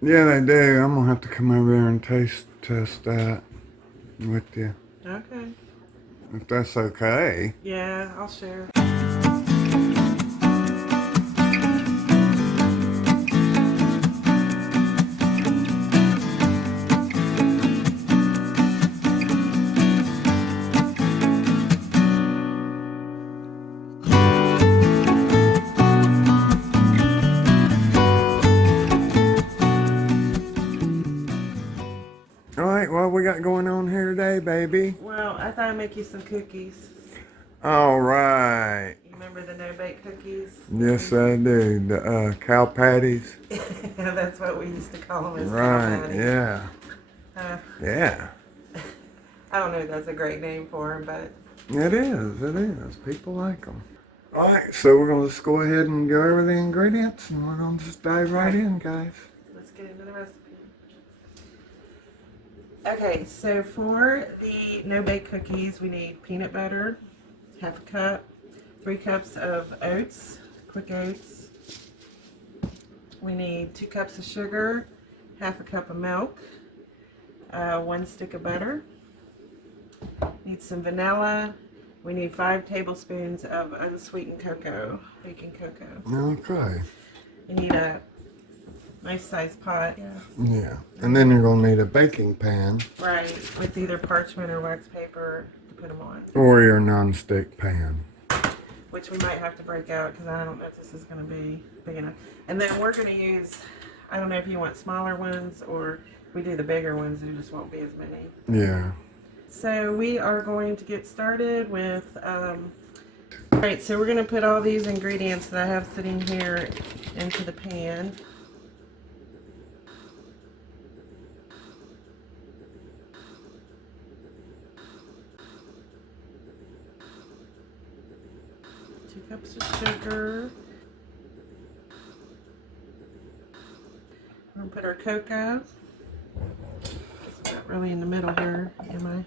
Yeah, they do. I'm gonna have to come over there and test that with you, Okay. if that's okay. Yeah, I'll share. All right, what we got going on here today, baby? Well, I thought I'd make you some cookies. All right. You remember the no-bake cookies? Yes, I do. The cow patties. That's what we used to call them as cow Right. patties. Yeah. Uh, Yeah. I don't know if that's a great name for them, but It is. It is. People like them. All right, so we're gonna just go ahead and go over the ingredients, and we're gonna just dive right in, guys. let's get into the recipe. Okay, so for the no-bake cookies, we need peanut butter, half a cup, 3 cups of oats, quick oats. We need 2 cups of sugar, half a cup of milk, 1 stick of butter. Need some vanilla. We need 5 tablespoons of unsweetened cocoa, baking cocoa. Okay. You need a nice sized pot. Yeah. Yeah. And then you're gonna need a baking pan Right, with either parchment or wax paper to put them on. or your non-stick pan. Which we might have to break out because I don't know if this is going to be big enough. And then we're going to use, I don't know if you want smaller ones or if we do the bigger ones, there just won't be as many. Yeah. So we are going to get started with, alright, so we're going to put all these ingredients that I have sitting here into the pan. Two cups of sugar. We're going to put our cocoa. It's not really in the middle here, am I?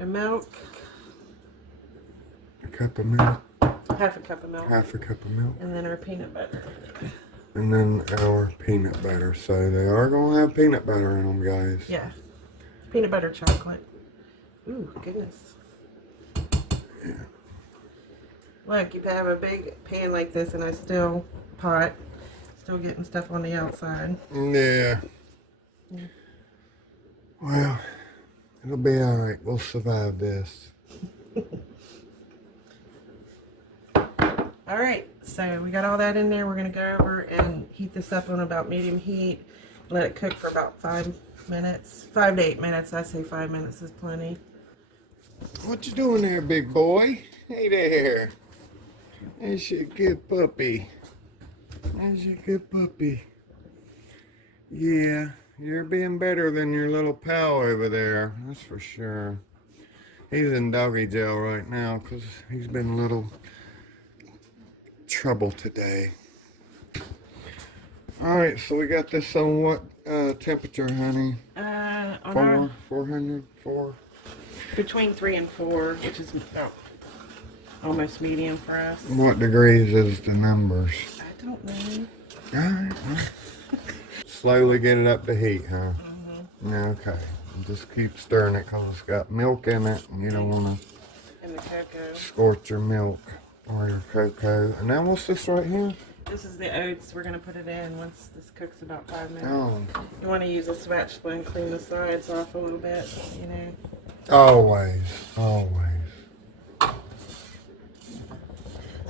And milk. A cup of milk. Half a cup of milk. Half a cup of milk. And then our peanut butter. And then our peanut butter. So they are gonna have peanut butter in them, guys. Yeah. Peanut butter chocolate. Ooh, goodness. Yeah. Look, you have a big pan like this and I still getting stuff on the outside. Yeah. Well, it'll be all right. We'll survive this. All right, so we got all that in there. We're gonna go over and heat this up on about medium heat. Let it cook for about 5 minutes, 5 to 8 minutes. I say 5 minutes is plenty. What you doing there, big boy? Hey there. That's your good puppy. That's your good puppy. Yeah, you're being better than your little pal over there. That's for sure. He's in doggy jail right now because he's been a little trouble today. Alright, so we got this on what temperature, honey? On 400? 4? between 3 and 4, which is about almost medium for us. What degrees is the numbers? I don't know. Alright, well. Slowly get it up to heat, huh? Mm-hmm. Okay. Just keep stirring it because it's got milk in it and you don't want to And the cocoa. scorch your milk or your cocoa. And then what's this right here? This is the oats. We're going to put it in once this cooks about 5 minutes. Oh. You want to use a spatula and clean the sides off a little bit, you know. Always. Always. So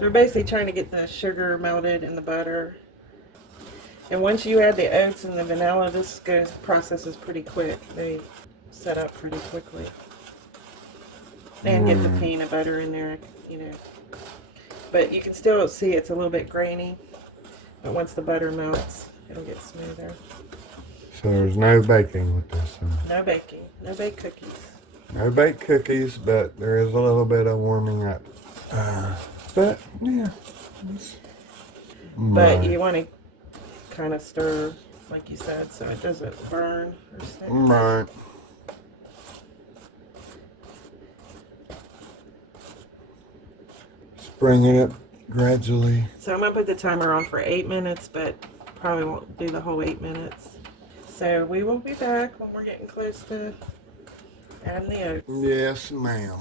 we're basically trying to get the sugar melted in the butter. And once you add the oats and the vanilla, this processes pretty quick. They set up pretty quickly. And get the peanut butter in there, you know. But you can still see it's a little bit grainy. But once the butter melts, it'll get smoother. So there's no baking with this, huh? No baking. No baked cookies. No baked cookies, but there is a little bit of warming up. But, yeah. But you want to kind of stir, like you said, so it doesn't burn or stick. Right. Bring it up gradually. So I'm going to put the timer on for 8 minutes, but probably won't do the whole 8 minutes. So we will be back when we're getting close to adding the oats. Yes, ma'am.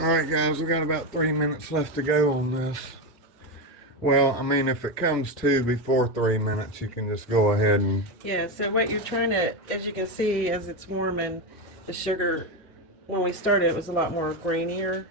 Alright guys, we got about 3 minutes left to go on this. Well, I mean, if it comes to before 3 minutes, you can just go ahead and... Yeah, so what you're trying to, as you can see, as it's warming, the sugar, when we started, it was a lot more grainier.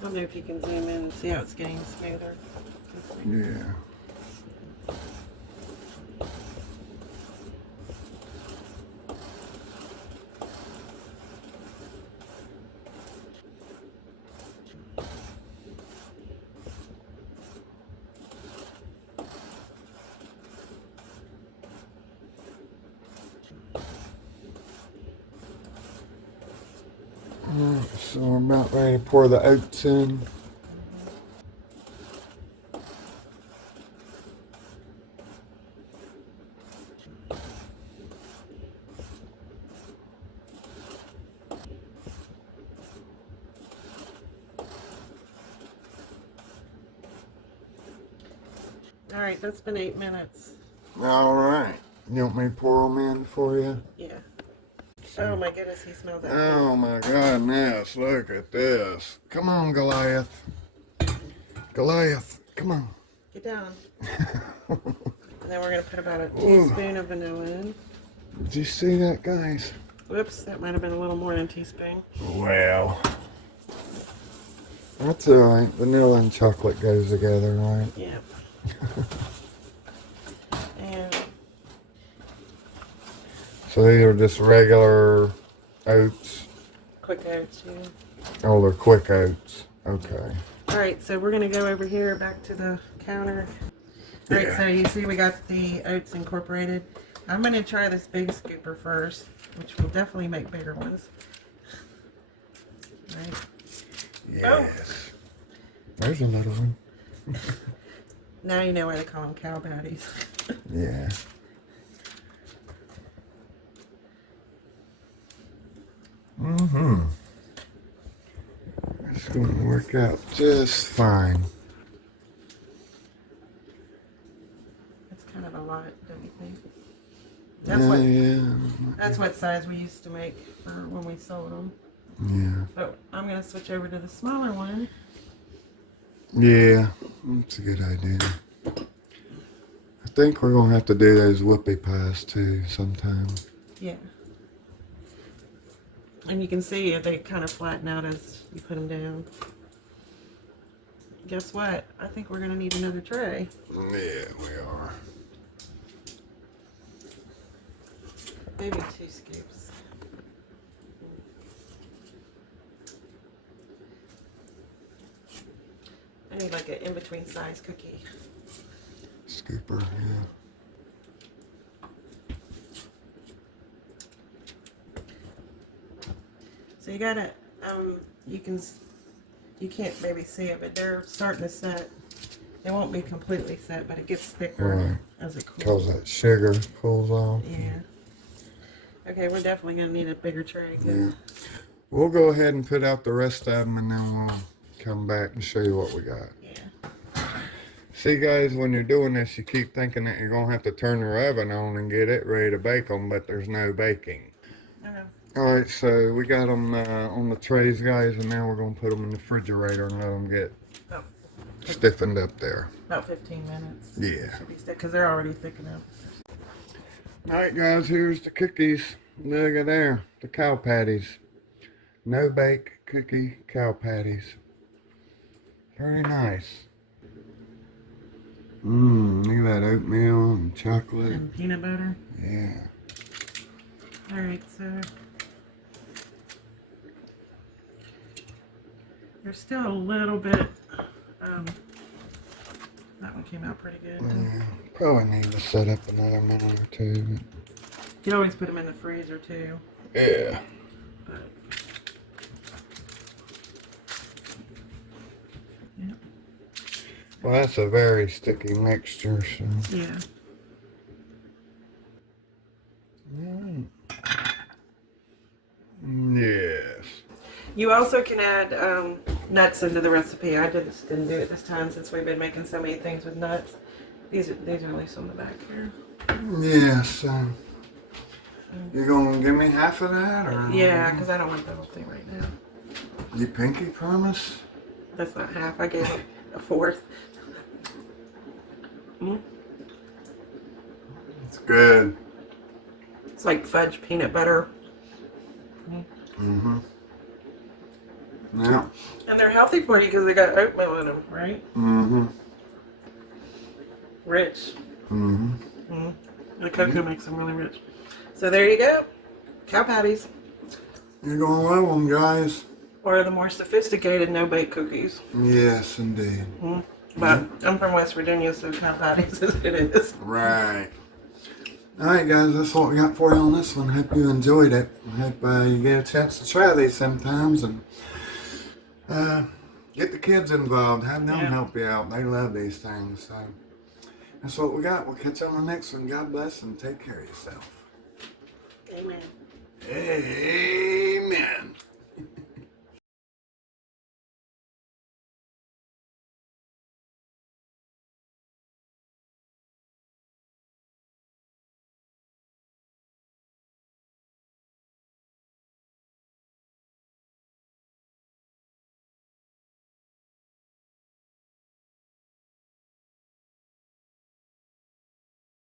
I don't know if you can zoom in and see how it's getting smoother. Yeah. Alright, so we're about ready to pour the oats in. Alright, that's been 8 minutes. Alright. You want me to pour them in for you? Yeah. Oh my goodness, he smells that. Oh my goodness, look at this. Come on, Goliath. Goliath, come on. Get down. And then we're going to put about a teaspoon of vanilla in. Did you see that, guys? Whoops, that might have been a little more than a teaspoon. Well, that's alright. Vanilla and chocolate goes together, right? Yeah. And so these are just regular oats. quick oats, yeah. Oh, they're quick oats. Okay. Alright, so we're going to go over here back to the counter. Alright, so you see we got the oats incorporated. I'm going to try this big scooper first, which will definitely make bigger ones. Right. Yes. There's a little one. Now you know why they call them cow patties. Yeah. Mm-hmm. It's going to work out just fine. That's kind of a lot, don't you think? That's what size we used to make for when we sold them. Yeah. But I'm going to switch over to the smaller one. Yeah, that's a good idea. I think we're going to have to do those whoopie pies too sometime. Yeah. And you can see they kind of flatten out as you put them down. Guess what? I think we're going to need another tray. Yeah, we are. Maybe 2 scoops. I need like an in-between size cookie. Scooper, yeah. So you gotta, you can't maybe see it, but they're starting to set. They won't be completely set, but it gets thicker Right. as it cools. Because that sugar cools off. Yeah. Okay, we're definitely gonna need a bigger tray. Yeah. We'll go ahead and put out the rest of them and then we'll come back and show you what we got. Yeah. See guys, when you're doing this, you keep thinking that you're going to have to turn your oven on and get it ready to bake them, but there's no baking. Okay. Alright, so we got them on the trays, guys, and now we're going to put them in the refrigerator and let them get stiffened up there. About 15 minutes. Yeah. Should be because they're already thick enough. Alright guys, here's the cookies. Look at there, the cow patties. No bake cookie cow patties. Very nice. Look at that oatmeal and chocolate. And peanut butter. Yeah. Alright, so there's still a little bit. That one came out pretty good. Yeah. Probably need to set up another minute or two. You can always put them in the freezer too. Yeah. But, yeah. Well, that's a very sticky mixture, so. Yeah. Yes. You also can add nuts into the recipe. I just didn't do it this time since we've been making so many things with nuts. These are loose on the back here. Yes. You gonna give me half of that, or? Yeah, because I don't want the whole thing right now. You pinky promise? That's not half. I gave it a fourth. Mm. It's good. It's like fudge peanut butter. Mm-hmm. Yeah. And they're healthy for you because they got oatmeal in them, right? Mm-hmm. Rich. Mm-hmm. Mm. The cocoa makes them really rich. So there you go. Cow patties. You're gonna love them, guys. Or the more sophisticated no-bake cookies. Yes, indeed. Mm. But I'm from West Virginia, so cow patties is it is. Right. Alright, guys, that's what we got for you on this one. Hope you enjoyed it. I hope you get a chance to try these sometimes and get the kids involved. Have them help you out. They love these things. So that's what we got. We'll catch you on the next one. God bless and take care of yourself. Amen. Amen.